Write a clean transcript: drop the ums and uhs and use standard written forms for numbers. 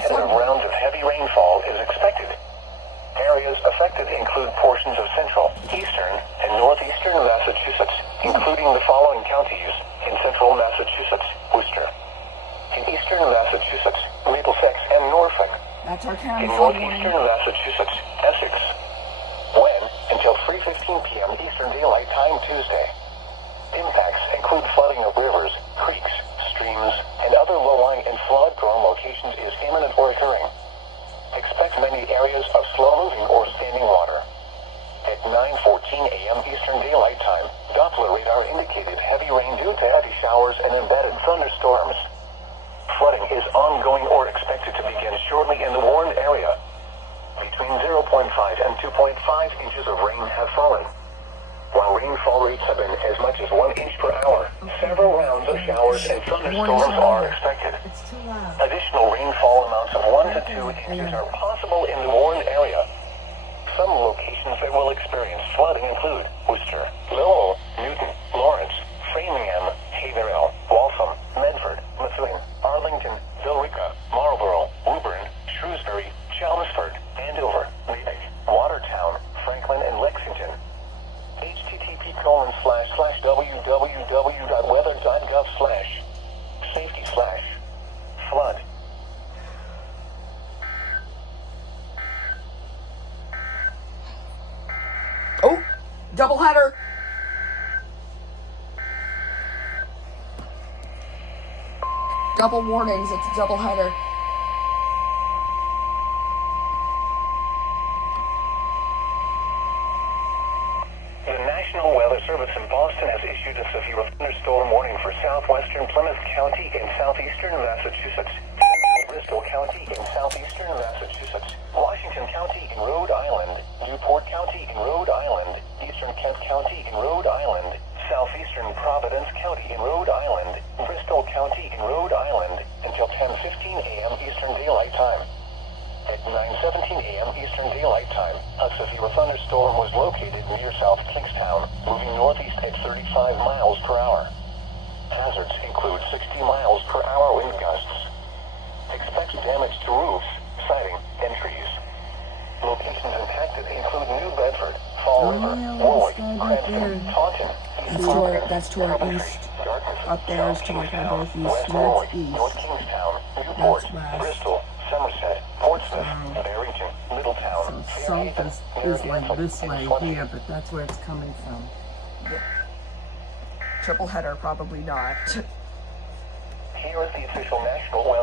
consecutive rounds of heavy rainfall is expected. Areas affected include portions of central, eastern, and northeastern Massachusetts, including the following counties: in central Massachusetts, Worcester; in eastern Massachusetts, Middlesex and Norfolk; That's our county in flood warning. northeastern Massachusetts, Essex. When until 3:15 p.m. Eastern Daylight Time Tuesday. Impacts include flooding of rivers, creeks, streams, and other low-lying and flood-prone locations is imminent or occurring. Expect many areas of slow-moving or standing water. At 9:14 a.m. Eastern Daylight Time, Doppler radar indicated heavy rain due to heavy showers and embedded thunderstorms. Flooding is ongoing or expected to begin shortly in the warned area. Between 0.5 and 2.5 inches of rain have fallen. While rainfall rates have been as much as 1 inch per hour, several rounds of showers and thunderstorms are expected. It's too loud. Additional rainfall amounts of 1 to 2 inches are possible in the warned area. Some locations that will experience flooding include Worcester, Lowell, Newton, Lawrence, Framingham, Haverhill, Waltham, Medford, Methuen, Arlington, Billerica, Marlborough, Woburn, Shrewsbury, Chelmsford, Andover, Natick, Watertown, Franklin, and Lexington. http://www.weather.gov/safety/flood. Oh, doubleheader. Double warnings. It's a doubleheader. The National Weather Service in Boston has issued a severe thunderstorm warning for southwestern Plymouth County in southeastern Massachusetts, central Bristol County in southeastern Massachusetts, Washington County in Rhode Island, Newport County in Rhode Island, eastern Kent County in Rhode Island, southeastern Providence County in Rhode Island, Bristol County in Rhode Island, until 10:15 a.m. Eastern Daylight Time. At 9:17 a.m. Eastern Daylight Time, a severe thunderstorm was located near South Kingstown, moving northeast at 35 miles per hour. Hazards include 60 miles per hour wind gusts. Expect damage to roofs, siding, and trees. Locations impacted include New Bedford, Fall River, Warwick, Cranston, Taunton, That's to our east. Up there is to like our northeast. West That's Warwick, east. North Kingstown, Newport, That's west. Bristol, Somerset, Portsmouth, Barrington, Middletown, So south Fairhaven, is like Narragansett, this and way Swansea. here, but that's where it's coming from. Triple header, probably not. Here is the official National Weather